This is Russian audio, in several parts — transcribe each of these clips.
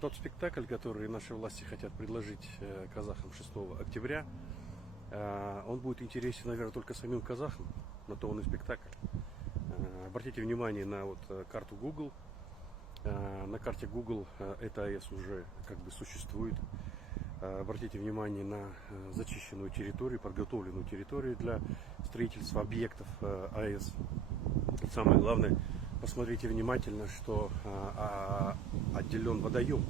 Тот спектакль, который наши власти хотят предложить казахам 6 октября, он будет интересен, наверное, только самим казахам, на то он и спектакль. Обратите внимание на карту Google. На карте Google эта АЭС уже как бы существует. Обратите внимание на зачищенную территорию, подготовленную территорию для строительства объектов АЭС. И самое главное, посмотрите внимательно, что отделен водоем.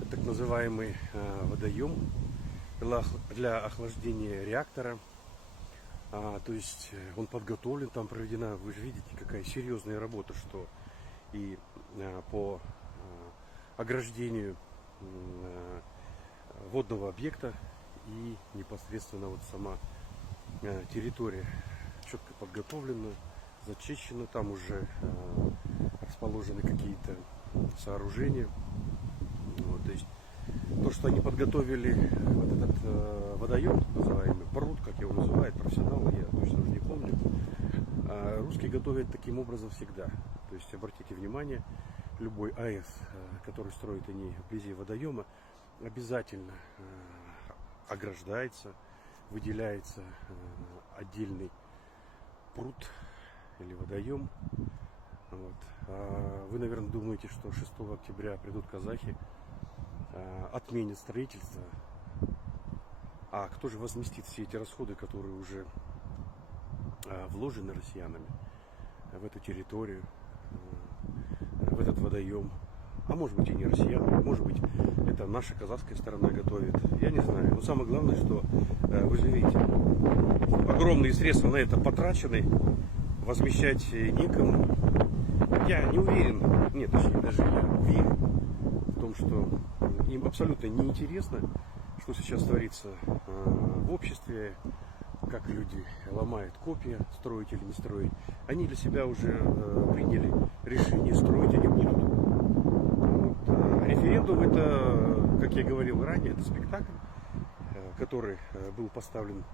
Это так называемый водоем для охлаждения реактора. То есть он подготовлен, там проведена, вы же видите, какая серьезная работа, что и по ограждению водного объекта и непосредственно сама территория четко подготовлена, зачищена, там уже расположены какие-то сооружения. То есть то, что они подготовили этот водоем, так называемый пруд, как его называют профессионалы, я точно уже не помню. Русские готовят таким образом всегда. То есть обратите внимание, любой АЭС, который строят они вблизи водоема, обязательно ограждается, выделяется отдельный пруд или водоем. Вы, наверное, думаете, что 6 октября придут казахи, отменят строительство. А кто же возместит все эти расходы, которые уже вложены россиянами в эту территорию, в этот водоем? А может быть и не россияне, может быть это наша казахская сторона готовит, я не знаю. Но самое главное, что вы же видите, огромные средства на это потрачены, возмещать некому. Я не уверен, нет, точнее, даже я уверен в том, что им абсолютно неинтересно, что сейчас творится в обществе, как люди ломают копья, строить или не строить. Они для себя уже приняли решение, строить они будут. Референдум — это, как я говорил ранее, это спектакль, который был поставлен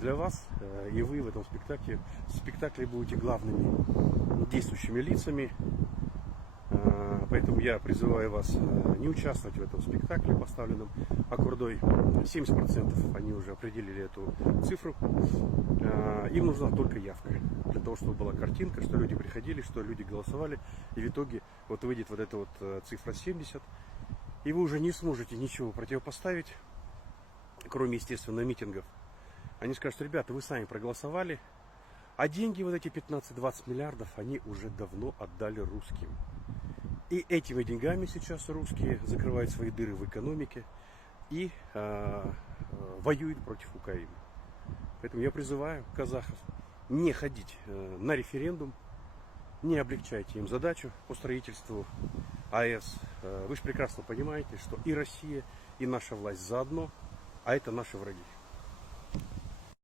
для вас, и вы в этом спектакле будете главными действующими лицами. Поэтому я призываю вас не участвовать в этом спектакле, поставленном Аккордой. 70% они уже определили эту цифру. Им нужна только явка, для того, чтобы была картинка, что люди приходили, что люди голосовали. И в итоге выйдет эта цифра 70. И вы уже не сможете ничего противопоставить, кроме, естественно, митингов. Они скажут: ребята, вы сами проголосовали, а деньги, эти 15-20 миллиардов, они уже давно отдали русским. И этими деньгами сейчас русские закрывают свои дыры в экономике и воюют против Украины. Поэтому я призываю казахов не ходить на референдум, не облегчайте им задачу по строительству АЭС. Вы же прекрасно понимаете, что и Россия, и наша власть заодно, а это наши враги.